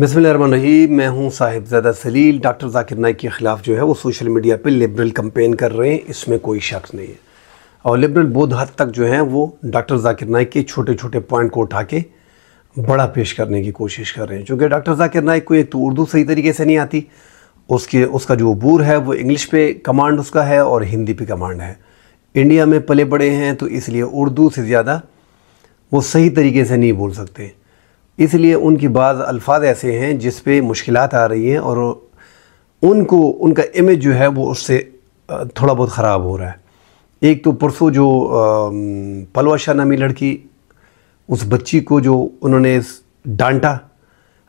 बिस्मिल्लाहिर्रहमानिर्रहीम। मैं हूं साहिबजादा सलील। डॉक्टर जाकिर नाइक के ख़िलाफ़ जो है वो सोशल मीडिया पे लिबरल कंपेन कर रहे हैं, इसमें कोई शक नहीं है। और लिबरल बहुत हद तक जो है वो डॉक्टर जाकिर नाइक के छोटे छोटे पॉइंट को उठा के बड़ा पेश करने की कोशिश कर रहे हैं। क्योंकि डॉक्टर जाकिर नाइक को एक तो उर्दू सही तरीके से नहीं आती, उसका जो अबूर है वो इंग्लिश पे कमांड उसका है और हिंदी पे कमांड है। इंडिया में पले बड़े हैं तो इसलिए उर्दू से ज़्यादा वो सही तरीके से नहीं बोल सकते, इसलिए उनकी बाज़ अल्फाज ऐसे हैं जिस पे मुश्किलात आ रही हैं और उनका इमेज जो है वो उससे थोड़ा बहुत ख़राब हो रहा है। एक तो परसों जो पलवा नामी लड़की, उस बच्ची को जो उन्होंने डांटा,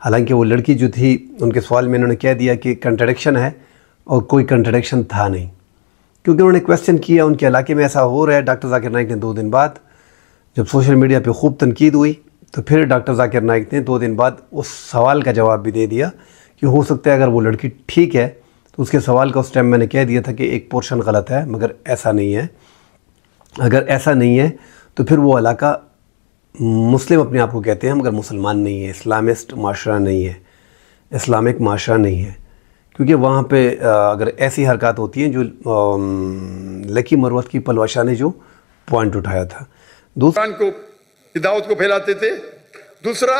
हालांकि वो लड़की जो थी उनके सवाल में उन्होंने कह दिया कि कंट्रडिक्शन है, और कोई कंट्रडिक्शन था नहीं, क्योंकि उन्होंने क्वेश्चन किया उनके इलाके में ऐसा हो रहा है। डॉक्टर जाकिर नाइक ने 2 दिन बाद जब सोशल मीडिया पे खूब तनकीद हुई तो फिर डॉक्टर जाकिर नाइक ने 2 दिन बाद उस सवाल का जवाब भी दे दिया कि हो सकता है अगर वो लड़की ठीक है तो उसके सवाल का उस टाइम मैंने कह दिया था कि एक पोर्शन गलत है, मगर ऐसा नहीं है। अगर ऐसा नहीं है तो फिर वो इलाका मुस्लिम अपने आप को कहते हैं मगर मुसलमान नहीं है, इस्लामिस्ट माशरा नहीं है, इस्लामिक माशरा नहीं है, क्योंकि वहाँ पे अगर ऐसी हरकत होती हैं जो लकी मरवत की पलवाशा ने जो पॉइंट उठाया था। दूसरा को दावत को फैलाते थे, दूसरा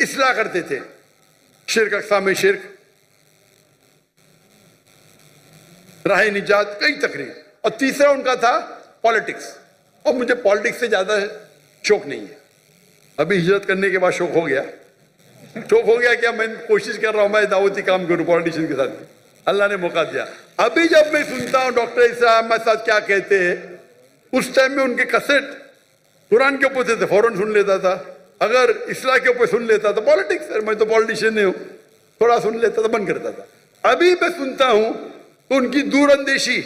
इस्लाह करते थे, शिर्क अक़साम शिर्क, राह निजात, कई तकरीर, और तीसरा उनका था पॉलिटिक्स। और मुझे पॉलिटिक्स से ज़्यादा शौक नहीं है। अभी हिजरत करने के बाद शौक हो गया। क्या मैं कोशिश कर रहा हूँ मैं दावती काम करूँ पॉलिटिशियन के साथ भी, अल्लाह ने मौका दिया। अभी जब मैं सुनता हूँ डॉक्टर इसरा अहमद साहब क्या कहते हैं, उस टाइम में उनके कैसेट कुरान के ऊपर थे, फौरन सुन लेता था। अगर इस्लाह के ऊपर सुन लेता था, पॉलिटिक्स सर, मैं तो पॉलिटिशियन नहीं हूँ, थोड़ा सुन लेता था, बंद करता था। अभी मैं सुनता हूँ तो उनकी दूरअंदेशी,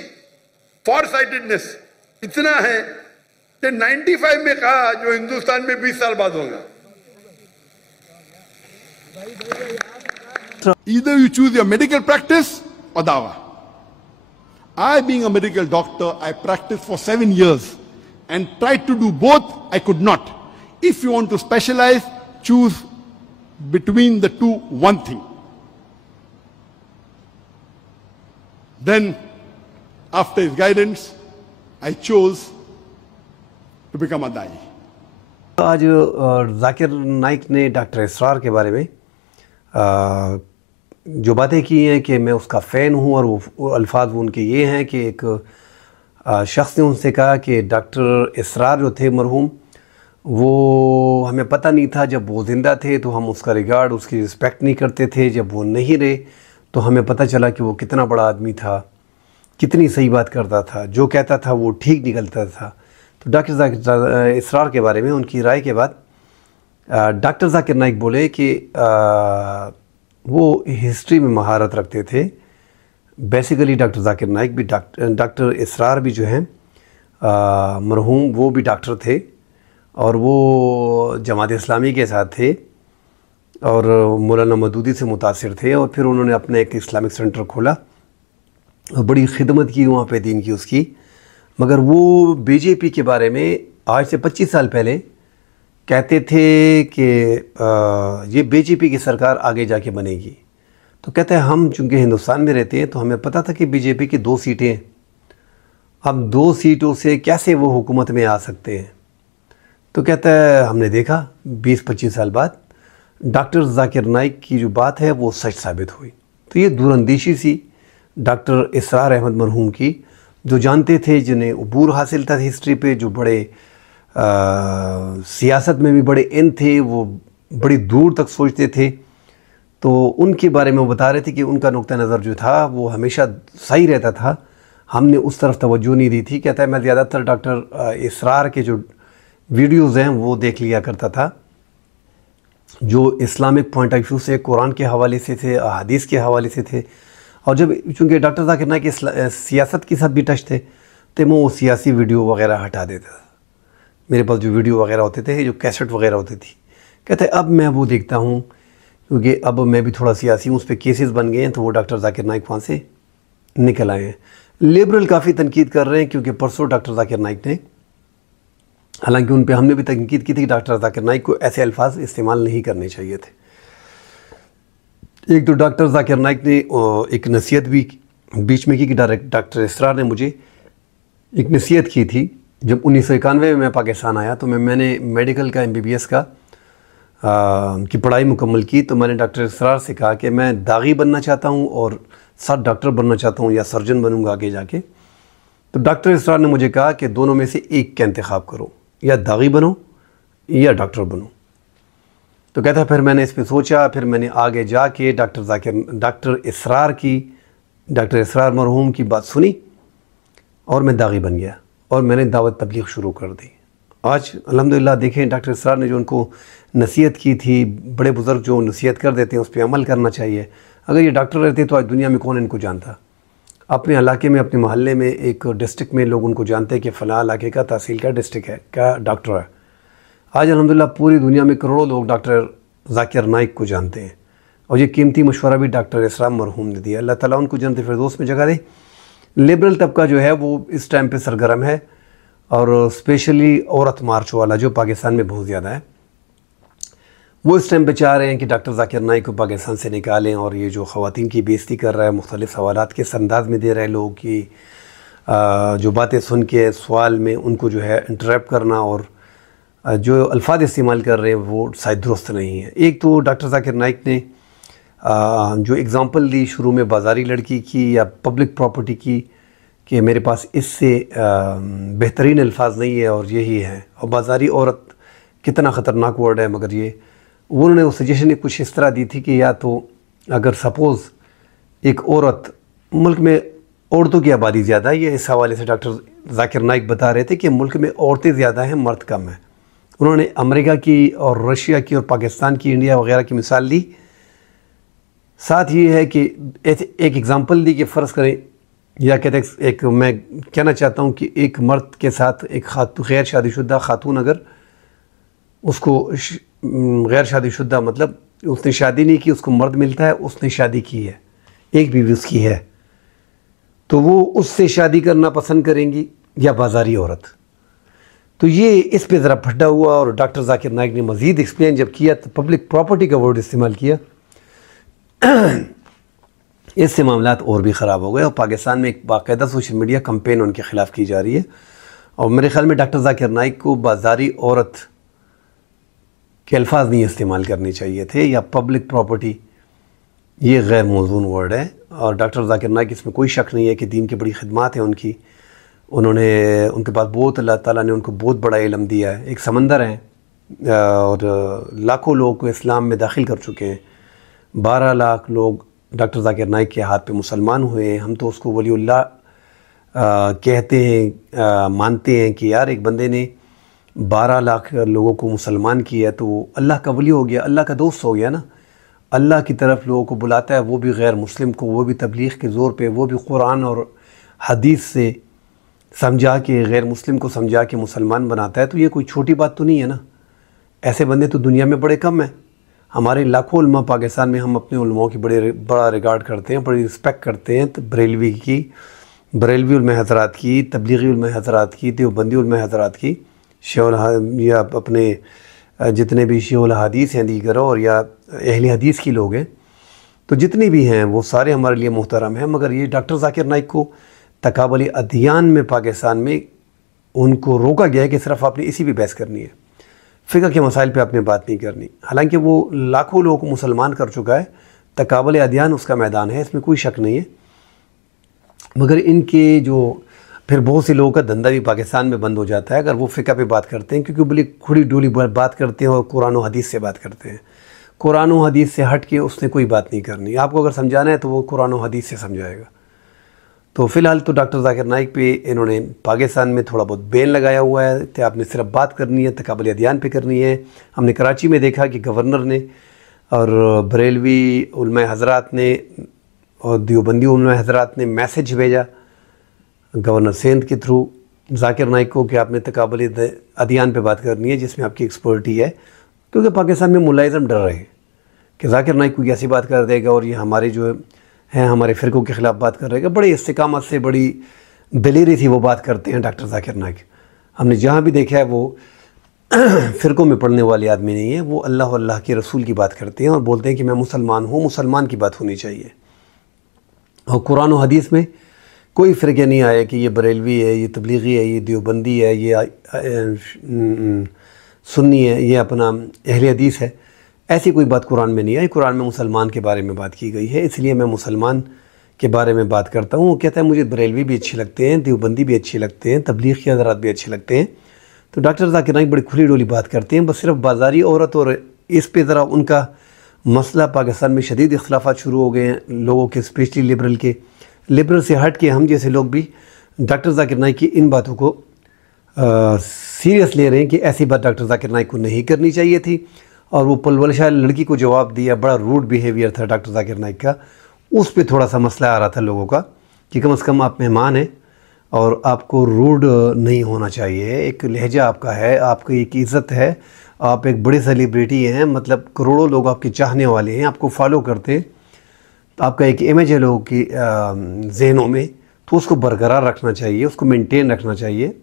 फॉर साइटेडनेस इतना है कि 95 में कहा जो हिंदुस्तान में 20 साल बाद होगा। Either you choose your medical practice or dawa. I, being a medical doctor, I practiced for 7 years and tried to do both. I could not. If you want to specialize, choose between the two one thing. Then, after his guidance, I chose to become a dai. आज जाकिर नाइक ने doctor इसरार के बारे में जो बातें की हैं कि मैं उसका फ़ैन हूँ, और वो अल्फाज उनके ये हैं कि एक शख्स ने उनसे कहा कि डॉक्टर इसरार जो थे मरहूम, वो हमें पता नहीं था, जब वो ज़िंदा थे तो हम उसका रिगार्ड, उसकी रिस्पेक्ट नहीं करते थे, जब वो नहीं रहे तो हमें पता चला कि वो कितना बड़ा आदमी था, कितनी सही बात करता था, जो कहता था वो ठीक निकलता था। तो डॉक्टर जाकिर इसरार के बारे में उनकी राय के बाद डॉक्टर जाकिर नाइक बोले कि वो हिस्ट्री में महारत रखते थे। बेसिकली डॉक्टर जाकिर नाइक भी, डॉक्टर इसरार भी जो हैं मरहूम, वो भी डॉक्टर थे और वो जमात इस्लामी के साथ थे और मौलाना मदूदी से मुतासिर थे, और फिर उन्होंने अपना एक इस्लामिक सेंटर खोला और बड़ी खिदमत की वहाँ पे दीन की उसकी। मगर वो बीजेपी के बारे में आज से 25 साल पहले कहते थे कि ये बीजेपी की सरकार आगे जाके बनेगी। तो कहते हैं हम चूँकि हिंदुस्तान में रहते हैं तो हमें पता था कि बीजेपी की 2 सीटें हैं, अब 2 सीटों से कैसे वो हुकूमत में आ सकते हैं। तो कहता है हमने देखा 20-25 साल बाद डॉक्टर जाकिर नाइक की जो बात है वो सच साबित हुई। तो ये दूरअंदेशी सी डॉक्टर इसरार अहमद मरहूम की, जो जानते थे, जिन्हें अबूर हासिल था हिस्ट्री पे, जो बड़े सियासत में भी बड़े इन थे, वो बड़ी दूर तक सोचते थे, तो उनके बारे में वो बता रहे थे कि उनका नुक्ता नज़र जो था वो हमेशा सही रहता था, हमने उस तरफ तवज्जो नहीं दी थी। कहता है मैं ज़्यादातर डॉक्टर इसरार के जो वीडियोज़ हैं वो देख लिया करता था, जो इस्लामिक पॉइंट ऑफ व्यू से, कुरान के हवाले से थे, हदीस के हवाले से थे। और जब चूँकि डॉक्टर जाकिर नाइक सियासत के साथ भी टच थे तो मैं वो सियासी वीडियो वगैरह हटा देता था। मेरे पास जो वीडियो वगैरह होते थे, जो कैसेट वगैरह होती थी, कहते अब मैं वो देखता हूँ क्योंकि अब मैं भी थोड़ा सियासी हूँ, उस पर केसेस बन गए हैं, तो वो डॉक्टर जाकिर नाइक वहाँ से निकल आए हैं। लिबरल काफ़ी तनकीद कर रहे हैं क्योंकि परसों डॉक्टर जाकिर नाइक ने, हालांकि उन पे हमने भी तनकीद की थी कि डॉक्टर जाकिर नाइक को ऐसे अल्फाज इस्तेमाल नहीं करने चाहिए थे। एक तो डॉक्टर जाकिर नाइक ने एक नसीहत भी बीच में की कि डॉक्टर इसरार ने मुझे एक नसीहत की थी। जब 1991 में मैं पाकिस्तान आया तो मैंने मेडिकल का MBBS का की पढ़ाई मुकम्मल की। तो मैंने डॉक्टर इसरार से कहा कि मैं दागी बनना चाहता हूँ और साथ डॉक्टर बनना चाहता हूँ या सर्जन बनूँगा आगे जाके। तो डॉक्टर इसरार ने मुझे कहा कि दोनों में से एक का इंतखाब करो, या दागी बनो या डॉक्टर बनो। तो कहता फिर मैंने इस पर सोचा, फिर मैंने आगे जाके डॉक्टर इसरार मरहूम की बात सुनी और मैं दागी बन गया और मैंने दावत तबलीग शुरू कर दी। आज अल्हम्दुलिल्लाह देखें, डॉक्टर इसरार ने जो उनको नसीहत की थी, बड़े बुज़ुर्ग जो नसीहत कर देते हैं उस पर अमल करना चाहिए। अगर ये डॉक्टर रहते तो आज दुनिया में कौन इनको जानता। अपने इलाके में, अपने मोहल्ले में, एक डिस्ट्रिक्ट में लोग उनको जानते हैं कि फ़लाँ इलाके का तहसील का डिस्ट्रिक्ट है, क्या डॉक्टर है। आज अल्हम्दुलिल्लाह पूरी दुनिया में करोड़ों लोग डॉक्टर जाकिर नाइक को जानते हैं और ये कीमती मशवरा भी डॉक्टर इसरार मरहूम ने दिया। अल्लाह ताला उनको जन्नत फिरदौस में जगह दे। लिबरल तबका जो है वो इस टाइम पे सरगर्म है और स्पेशली औरत मार्च वाला जो पाकिस्तान में बहुत ज़्यादा है, वो इस टाइम पे चाह रहे हैं कि डॉक्टर जाकिर नाइक को पाकिस्तान से निकालें। और ये जो ख़वातीन की बेइज़्ज़ती कर रहा है, मुख्तलिफ़ सवालात किस अंदाज में दे रहे हैं लोगों की, जो बातें सुन के सवाल में उनको जो है इंटरप्ट करना और जो अल्फाज इस्तेमाल कर रहे हैं वो शायद दुरुस्त नहीं है। एक तो डॉक्टर जाकिर नाइक ने जो एग्ज़ाम्पल दी शुरू में बाज़ारी लड़की की या पब्लिक प्रॉपर्टी की कि मेरे पास इससे बेहतरीन अल्फाज नहीं है और यही है, और बाज़ारी औरत कितना ख़तरनाक वर्ड है, मगर ये उन्होंने वो सजेशन कुछ इस तरह दी थी कि या तो अगर सपोज़ एक औरत, मुल्क में औरतों की आबादी ज़्यादा है, ये इस हवाले से डॉक्टर जाकिर नाइक बता रहे थे कि मुल्क में औरतें ज़्यादा हैं, मर्द कम है। उन्होंने अमेरिका की और रशिया की और पाकिस्तान की, इंडिया वगैरह की मिसाल दी। साथ ये है कि एक एग्ज़ाम्पल दी कि फ़र्ज़ करें, या कहते एक मैं कहना चाहता हूँ कि एक मर्द के साथ एक गैर शादीशुदा खातून, अगर उसको गैर शादीशुदा मतलब उसने शादी नहीं की, उसको मर्द मिलता है, उसने शादी की है, एक बीवी उसकी है, तो वो उससे शादी करना पसंद करेंगी या बाज़ारी औरत। तो ये इस पे ज़रा फटा हुआ और डॉक्टर जाकिर नाइक ने मज़ीद एक्सप्लेन जब किया तो पब्लिक प्रॉपर्टी का वर्ड इस्तेमाल किया। इससे मामलात और भी ख़राब हो गए और पाकिस्तान में एक बाकायदा सोशल मीडिया कंपेन उनके ख़िलाफ़ की जा रही है। और मेरे ख़्याल में डॉक्टर जाकिर नाइक को बाज़ारी औरत के अल्फाज नहीं इस्तेमाल करने चाहिए थे, या पब्लिक प्रॉपर्टी, ये गैर मौजून वर्ड है। और डॉक्टर जाकिर नाइक, इसमें कोई शक नहीं है कि दीन की बड़ी खिदमत है उनकी, उनके पास बहुत, अल्लाह ताला ने उनको बहुत बड़ा इल्म दिया है, एक समंदर है और लाखों लोग को इस्लाम में दाखिल कर चुके हैं। 12 लाख लोग डॉक्टर जाकिर नाइक के हाथ पे मुसलमान हुए हैं। हम तो उसको वलीउल्लाह कहते हैं, मानते हैं कि यार एक बंदे ने 12 लाख लोगों को मुसलमान किया तो वो अल्लाह का वली हो गया, अल्लाह का दोस्त हो गया ना। अल्लाह की तरफ लोगों को बुलाता है, वो भी गैर मुस्लिम को, वो भी तबलीग के ज़ोर पे, वो भी कुरान और हदीस से समझा के, गैर मुस्लिम को समझा के मुसलमान बनाता है। तो ये कोई छोटी बात तो नहीं है ना। ऐसे बंदे तो दुनिया में बड़े कम हैं। हमारे लाखों उलमा पाकिस्तान में, हम अपने उलमाओं की बड़ा रिगार्ड करते हैं, बड़ी रिस्पेक्ट करते हैं। तो बरेलवी उलमा हज़रात की, तबलीगी उलमा हज़रात की, देवबंदी उलमा हज़रात की, या अपने जितने भी शिउल हदीस हैं दीगर और या अहले हदीस की लोग हैं, तो जितने भी हैं वो सारे हमारे लिए मुहतरम हैं। मगर ये डॉक्टर जाकिर नाइक को तकाबली अदियान में पाकिस्तान में उनको रोका गया है कि सिर्फ आपने इसी पे बहस करनी है, फ़िक़्ह के मसाइल पे आपने बात नहीं करनी। हालांकि वो लाखों लोगों को मुसलमान कर चुका है, तकाबल अदियान उसका मैदान है, इसमें कोई शक नहीं है। मगर इनके जो फिर बहुत से लोगों का धंधा भी पाकिस्तान में बंद हो जाता है अगर वो फ़िक़्ह पे बात करते हैं, क्योंकि बड़ी खुली डोली बात करते हैं और कुरान और हदीस से बात करते हैं। कुरान और हदीस से हट के उसने कोई बात नहीं करनी। आपको अगर समझाना है तो वो कुरान और हदीस से समझाएगा। तो फ़िलहाल तो डॉक्टर जाकिर नाइक पे इन्होंने पाकिस्तान में थोड़ा बहुत बैन लगाया हुआ है कि आपने सिर्फ बात करनी है, तकाबल अदियान पे करनी है। हमने कराची में देखा कि गवर्नर ने और बरेलवी उलमा हज़रात ने और देवबंदी उलमा हज़रात ने मैसेज भेजा गवर्नर सिंध के थ्रू जाकिर नाइक को कि आपने तकाबल अदियान पे बात करनी है जिसमें आपकी एक्सपर्टी है। क्योंकि पाकिस्तान में मुलाज़िम डर रहे कि जाकिर नाइक कोई ऐसी बात कर देगा और ये हमारे जो हैं हमारे फ़िरक़ों के ख़िलाफ़ बात कर रहेगा। बड़ी इस्तिकामत से, बड़ी दलेरी थी वो बात करते हैं डॉक्टर जाकिर नाइक। हमने जहाँ भी देखा है वो फ़िरक़ों में पढ़ने वाले आदमी नहीं है, वो अल्लाह और अल्लाह के रसूल की बात करते हैं और बोलते हैं कि मैं मुसलमान हूँ, मुसलमान की बात होनी चाहिए। और कुरान और हदीस में कोई फ़िरक़े नहीं आए कि ये बरेलवी है, ये तबलीगी है, ये देवबंदी है, ये सुन्नी है, ये अपना अहले हदीस है। ऐसी कोई बात कुरान में नहीं आई। कुरान में मुसलमान के बारे में बात की गई है, इसलिए मैं मुसलमान के बारे में बात करता हूँ। वो कहता है मुझे बरेलवी भी अच्छे लगते हैं, देवबंदी भी अच्छे लगते हैं, तबलीग के हज़रात भी अच्छे लगते हैं। तो डॉक्टर ज़ाकिर नाइक बड़ी खुली डोली बात करते हैं, बस सिर्फ बाज़ारी औरत और इस पे ज़रा उनका मसला पाकिस्तान में शदीद इख्तलाफात शुरू हो गए हैं लोगों के, स्पेशली लिबरल के। लिबरल से हट के हम जैसे लोग भी डॉक्टर ज़ाकिर नाइक की इन बातों को सीरियस ले रहे हैं कि ऐसी बात डॉक्टर ज़ाकिर नाइक को नहीं करनी चाहिए थी। और वो पलवलशाह लड़की को जवाब दिया, बड़ा रूड बिहेवियर था डॉक्टर ज़ाकिर नाइक का। उस पे थोड़ा सा मसला आ रहा था लोगों का कि कम से कम आप मेहमान हैं और आपको रूड नहीं होना चाहिए, एक लहजा आपका है, आपकी एक इज़्ज़त है, आप एक बड़े सेलिब्रिटी हैं, मतलब करोड़ों लोग आपके चाहने वाले हैं, आपको फॉलो करते हैं, तो आपका एक इमेज है लोगों की जहनों में, तो उसको बरकरार रखना चाहिए, उसको मेंटेन रखना चाहिए।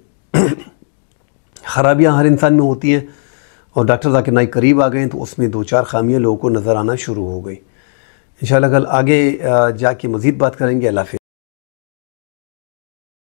ख़राबियाँ हर इंसान में होती हैं और डॉक्टर ज़ाकिर नाइक करीब आ गए तो उसमें 2-4 ख़ामियाँ लोगों को नज़र आना शुरू हो गई। इंशाअल्लाह कल आगे जाके मज़ीद बात करेंगे। अल्लाह हाफ़िज़।